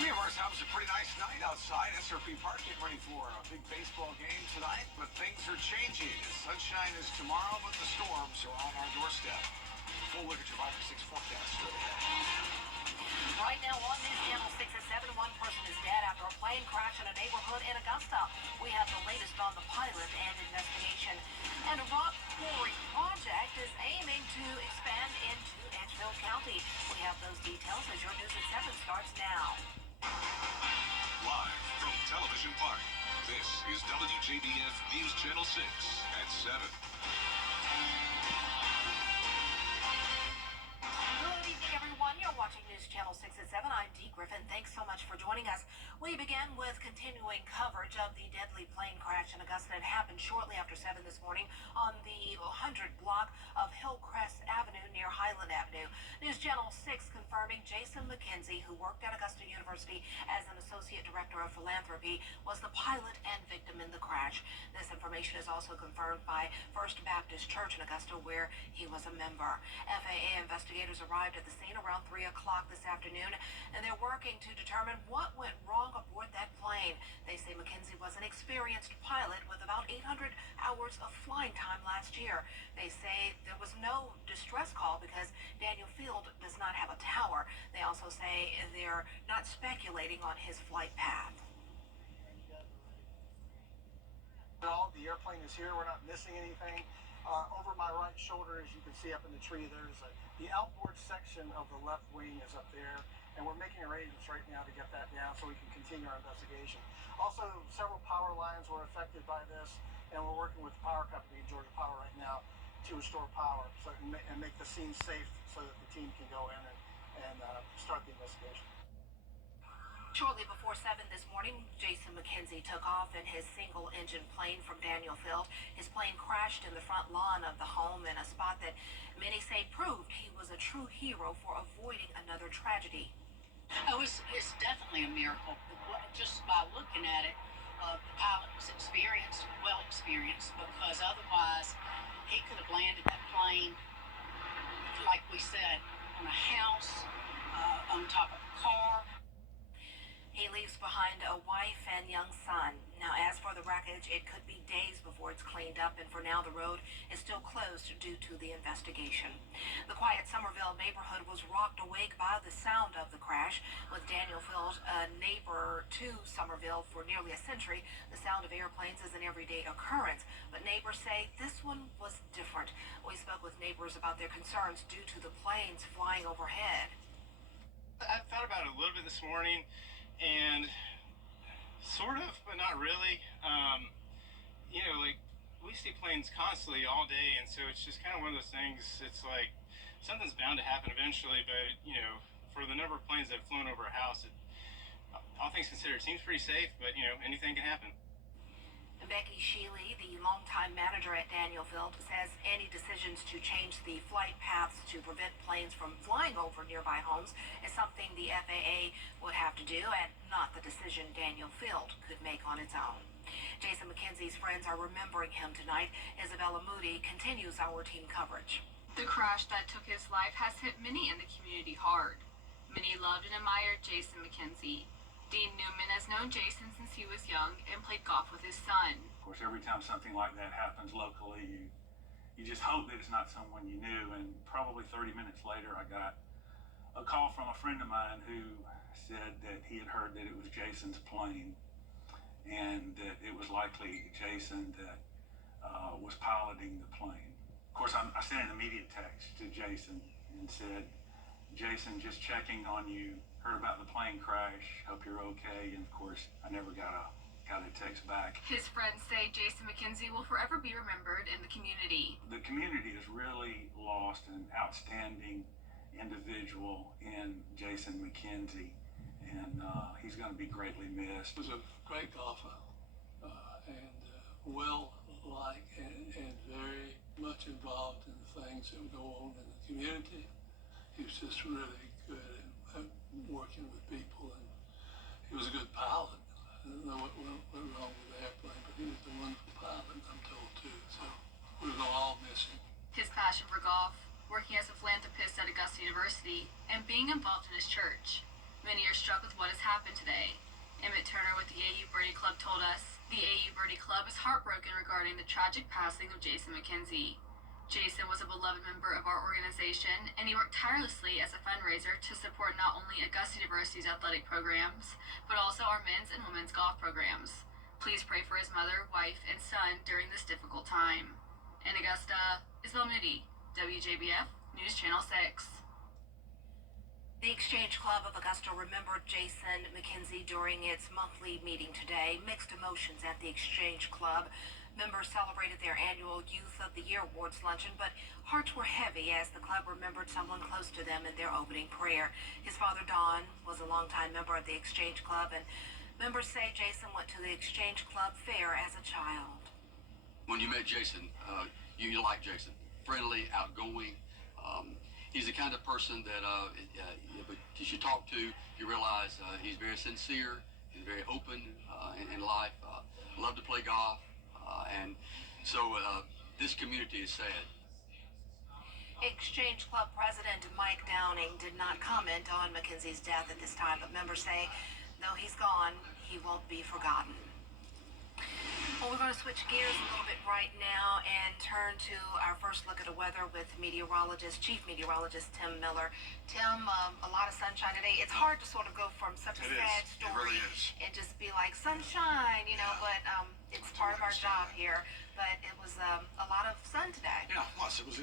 We have ourselves a pretty nice night outside. SRP Park getting ready for a big baseball game tonight, but things are changing. The sunshine is tomorrow, but the storms are on our doorstep. Full look at your 5 to 6 forecast straight ahead. Right now on News Channel 6 at 7, one person is dead after a plane crash in a neighborhood in Augusta. We have the latest on the pilot and investigation. And a rock quarry project is aiming to expand into Edgefield County. We have those details as your News at 7 starts now. Live from Television Park, this is WJBF News Channel 6 at 7. You're watching News Channel 6 at 7. I'm Dee Griffin. Thanks so much for joining us. We begin with continuing coverage of the deadly plane crash in Augusta. It happened shortly after 7 this morning on the 100 block of Hillcrest Avenue near Highland Avenue. News Channel 6 confirming Jason McKenzie, who worked at Augusta University as an associate director of philanthropy, was the pilot and victim in the crash. This information is also confirmed by First Baptist Church in Augusta, where he was a member. FAA investigators arrived at the scene around 3 o'clock this afternoon, and they're working to determine what went wrong aboard that plane. They say McKenzie was an experienced pilot with about 800 hours of flying time last year. They say there was no distress call because Daniel Field does not have a tower. They also say they're not speculating on his flight path. The airplane is here. We're not missing anything. Over my right shoulder, as you can see up in the tree, there's the outboard section of the left wing is up there, and we're making arrangements right now to get that down so we can continue our investigation. Also, several power lines were affected by this, and we're working with the power company, Georgia Power, right now to restore power and make the scene safe so that the team can go in and start the investigation. Shortly before 7 this morning, Jason McKenzie took off in his single-engine plane from Daniel Field. His plane crashed in the front lawn of the home in a spot that many say proved he was a true hero for avoiding another tragedy. Oh, it's definitely a miracle. Just by looking at it, the pilot was experienced, well experienced, because otherwise he could have landed that plane, like we said, on a house, on top of a car. He leaves behind a wife and young son. Now, as for the wreckage, it could be days before it's cleaned up, and for now, the road is still closed due to the investigation. The quiet Somerville neighborhood was rocked awake by the sound of the crash. With Daniel Field, a neighbor to Somerville for nearly a century, the sound of airplanes is an everyday occurrence, but neighbors say this one was different. We spoke with neighbors about their concerns due to the planes flying overhead. I thought about it a little bit this morning, and sort of, but not really. Like, we see planes constantly all day, and so it's just kind of one of those things. It's like something's bound to happen eventually, but for the number of planes that have flown over a house, all things considered, it seems pretty safe, but anything can happen. Becky Sheely, the longtime manager at Daniel Field, says any decisions to change the flight paths to prevent planes from flying over nearby homes is something the FAA would have to do, and not the decision Daniel Field could make on its own. Jason McKenzie's friends are remembering him tonight. Isabella Moody continues our team coverage. The crash that took his life has hit many in the community hard. Many loved and admired Jason McKenzie. Dean Newman has known Jason since he was young and played golf with his son. Of course, every time something like that happens locally, you just hope that it's not someone you knew. And probably 30 minutes later, I got a call from a friend of mine who said that he had heard that it was Jason's plane and that it was likely Jason that was piloting the plane. Of course, I sent an immediate text to Jason and said, "Jason, just checking on you. Heard about the plane crash. Hope you're okay." And of course, I never got a text back. His friends say Jason McKenzie will forever be remembered in the community. The community has really lost an outstanding individual in Jason McKenzie, and he's going to be greatly missed. He was a great golfer and well-liked and very much involved in the things that would go on in the community. He was just really good at working with people, and he was a good pilot. I don't know what went wrong with the airplane, but he was a wonderful pilot, I'm told, too. So we're going to all miss him. His passion for golf, working as a philanthropist at Augusta University, and being involved in his church. Many are struck with what has happened today. Emmett Turner with the AU Birdie Club told us, the AU Birdie Club is heartbroken regarding the tragic passing of Jason McKenzie. Jason was a beloved member of our organization, and he worked tirelessly as a fundraiser to support not only Augusta University's athletic programs, but also our men's and women's golf programs. Please pray for his mother, wife, and son during this difficult time. In Augusta, Isabel Moody, WJBF, News Channel 6. The Exchange Club of Augusta remembered Jason McKenzie during its monthly meeting today. Mixed emotions at the Exchange Club. Members celebrated their annual Youth of the Year Awards luncheon, but hearts were heavy as the club remembered someone close to them in their opening prayer. His father, Don, was a longtime member of the Exchange Club, and members say Jason went to the Exchange Club fair as a child. When you met Jason, you liked Jason. Friendly, outgoing. He's the kind of person that as you talk to, you realize he's very sincere, he's very open in life, loved to play golf, and so this community is sad. Exchange Club President Mike Downing did not comment on McKenzie's death at this time, but members say, though he's gone, he won't be forgotten. Well, we're going to switch gears a little bit right now and turn to our first look at the weather with Chief Meteorologist Tim Miller. Tim, a lot of sunshine today. It's hard to sort of go from such a sad story and just be like sunshine, but it's part of our job here. But it was a lot of sun today. Yeah, plus it was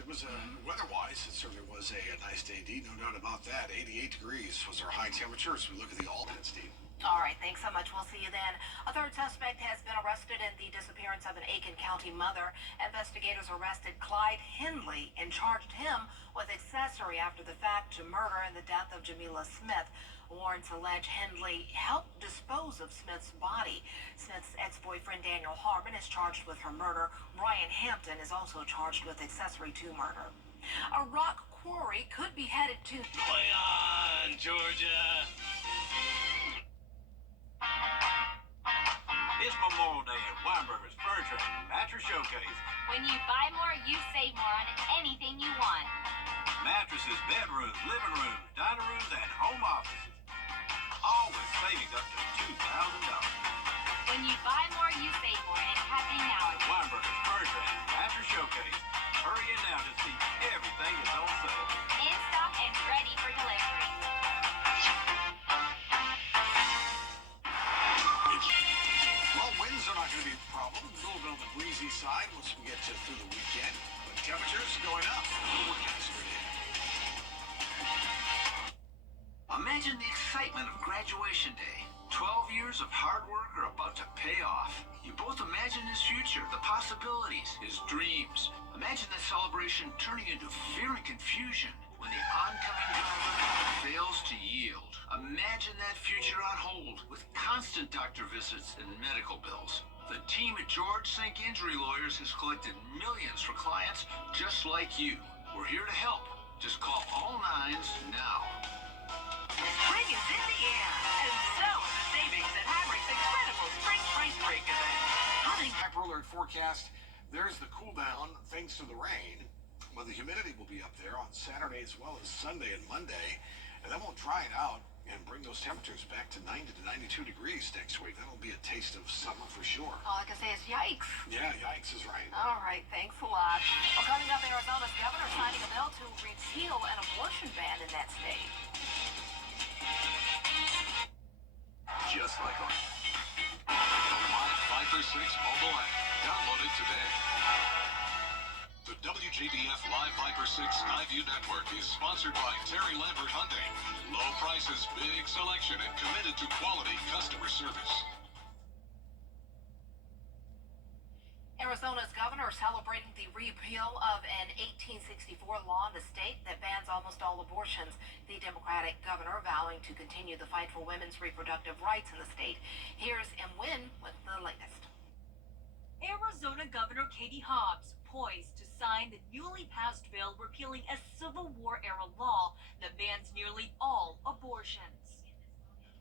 weather-wise, it certainly was a nice day indeed, no doubt about that. 88 degrees was our high temperature as we look at the alternate, Steve. All right, thanks so much. We'll see you then. A third suspect has been arrested in the disappearance of an Aiken County mother. Investigators arrested Clyde Hindley and charged him with accessory after the fact to murder in the death of Jamila Smith. Warrants allege Hindley helped dispose of Smith's body. Smith's ex-boyfriend Daniel Harmon is charged with her murder. Brian Hampton is also charged with accessory to murder. A rock quarry could be headed to... Play on, Georgia! It's Memorial Day at Weinberger's Furniture and Mattress Showcase. When you buy more, you save more on anything you want. Mattresses, bedrooms, living rooms, dining rooms, and home offices. All with savings up to $2,000. When you buy more, you save more, and it's happening now at Weinberger's Furniture and Mattress Showcase. Hurry in now to see everything that's on sale. In stock and ready for delivery. Well, winds are not going to be a problem. A little bit on the breezy side once we get through the weekend. But temperatures going up. Forecast for today. Imagine the excitement of graduation day. 12 years of hard work are about to pay off. You both imagine his future, the possibilities, his dreams. Imagine that celebration turning into fear and confusion when the oncoming driver fails to yield. Imagine that future on hold with constant doctor visits and medical bills. The team at George Sink Injury Lawyers has collected millions for clients just like you. We're here to help. Just call all nines now. Spring is in the air, and so is the savings at Heinrich's incredible spring price break event. Hyper alert forecast. There's the cool down thanks to the rain. But the humidity will be up there on Saturday as well as Sunday and Monday. And that won't dry it out and bring those temperatures back to 90 to 92 degrees next week. That'll be a taste of summer for sure. All I can say is yikes. Yeah, yikes is right. All right, thanks a lot. Well, coming up, Arizona's governor signing a bill to repeal an abortion ban in that state. Just like our Live 5 for 6 mobile app. Download it today. The WJBF Live Viper 6 Skyview Network is sponsored by Terry Lambert Hyundai. Low prices, big selection, and committed to quality customer service. Arizona's governor celebrating the repeal of an 1864 law in the state that bans almost all abortions. The Democratic governor vowing to continue the fight for women's reproductive rights in the state. Here's M. Wynn with the latest. Arizona Governor Katie Hobbs poised to sign the newly passed bill repealing a Civil War-era law that bans nearly all abortions.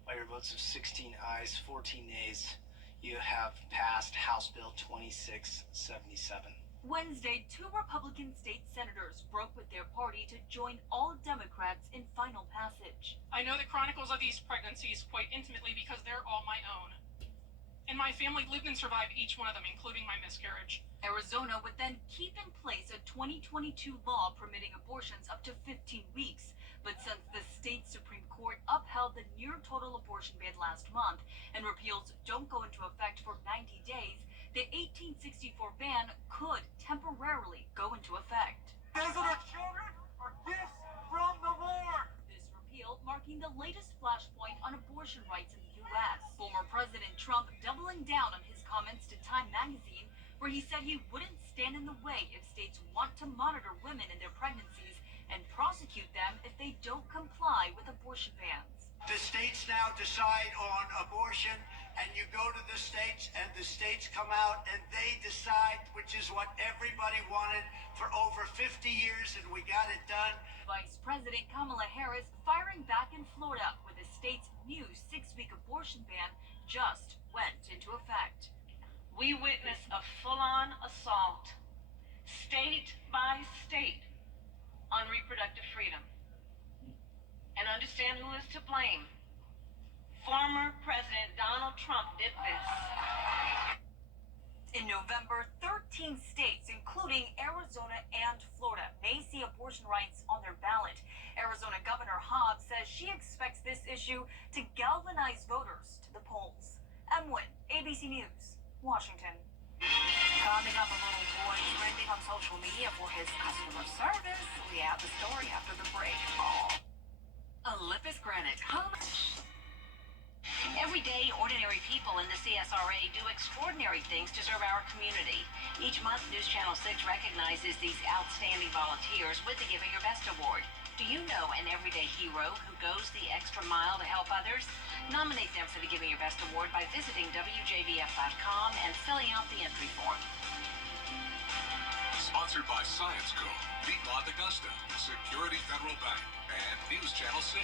By your votes of 16 ayes, 14 nays, you have passed House Bill 2677. Wednesday, 2 Republican state senators broke with their party to join all Democrats in final passage. I know the chronicles of these pregnancies quite intimately because they're all my own. And my family lived and survived each one of them, including my miscarriage. Arizona would then keep in place a 2022 law permitting abortions up to 15 weeks. But since the state Supreme Court upheld the near total abortion ban last month and repeals don't go into effect for 90 days, the 1864 ban could temporarily go into effect. Our children are gifts from the Lord. This repeal marking the latest flashpoint on abortion rights in the U.S. Former President Trump doubling down on his comments to Time magazine, where he said he wouldn't stand in the way if states want to monitor women in their pregnancies and prosecute them if they don't comply with abortion bans. The states now decide on abortion, and you go to the states, and the states come out and they decide, which is what everybody wanted for over 50 years, and we got it done. Vice President Kamala Harris firing back in Florida, where the state's new 6-week abortion ban just went into effect. We witnessed a full-on assault, state by state, on reproductive freedom. And understand who is to blame. Former President Donald Trump did this. In November, 13 states, including Arizona and Florida, may see abortion rights on their ballot. Arizona Governor Hobbs says she expects this issue to galvanize voters to the polls. Emwin, ABC News, Washington. Coming up, a little boy trending on social media for his customer service. We have the story after the break. Olympus Granite, home. Every day, ordinary people in the CSRA do extraordinary things to serve our community. Each month, News Channel 6 recognizes these outstanding volunteers with the Giving Your Best Award. Do you know an everyday hero who goes the extra mile to help others? Nominate them for the Giving Your Best Award by visiting WJBF.com and filling out the entry form. Sponsored by Science Co., Piedmont Augusta, Security Federal Bank, and News Channel 6.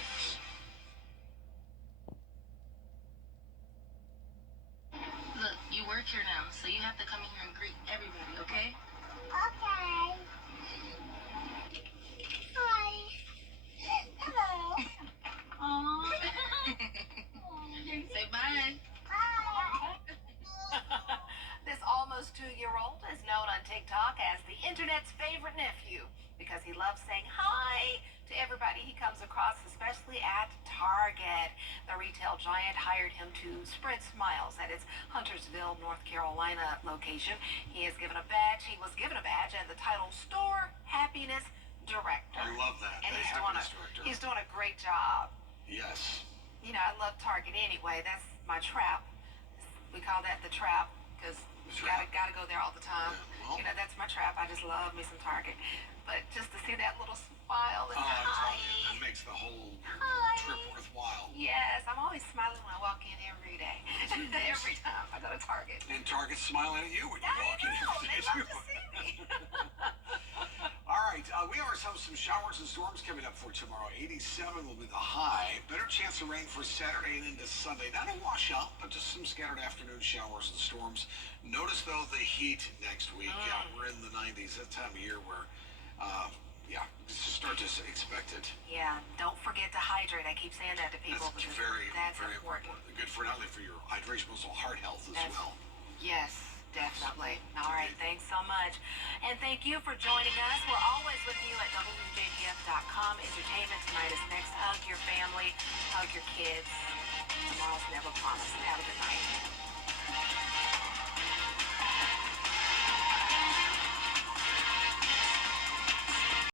Look, you work here now, so you have to come in here and greet everybody, okay? Okay. Hi. Hello. Aww. Say bye. Bye. This almost 2-year-old is known on TikTok as the internet's favorite nephew because he loves saying hi to everybody he comes across, especially at Target. The retail giant hired him to spread smiles at its Huntersville, North Carolina location. He was given a badge and the title Store Happiness Director. I love that. And the he's director. doing a great job. Yes. You know, I love Target anyway. That's my trap. We call that the trap because you gotta go there all the time. Yeah, well, you know, that's my trap. I just love me some Target. But just to see that little smile and it makes the whole trip worthwhile. Yes, I'm always smiling when I walk in every day. Every time I go to Target. And Target's smiling at you when you walk in. They love to see me. All right, we have ourselves some showers and storms coming up for tomorrow. 87 will be the high. Better chance of rain for Saturday and into Sunday. Not a washout, but just some scattered afternoon showers and storms. Notice, though, the heat next week. Yeah, we're in the 90s. That time of year where, start to expect it. Yeah, don't forget to hydrate. I keep saying that to people. That's very important. Good for not only for your hydration, but also heart health as well. Yes. Definitely. All right, thanks so much. And thank you for joining us. We're always with you at WJBF.com. Entertainment tonight is next. Hug your family, hug your kids. Tomorrow's never promised. Have a good night.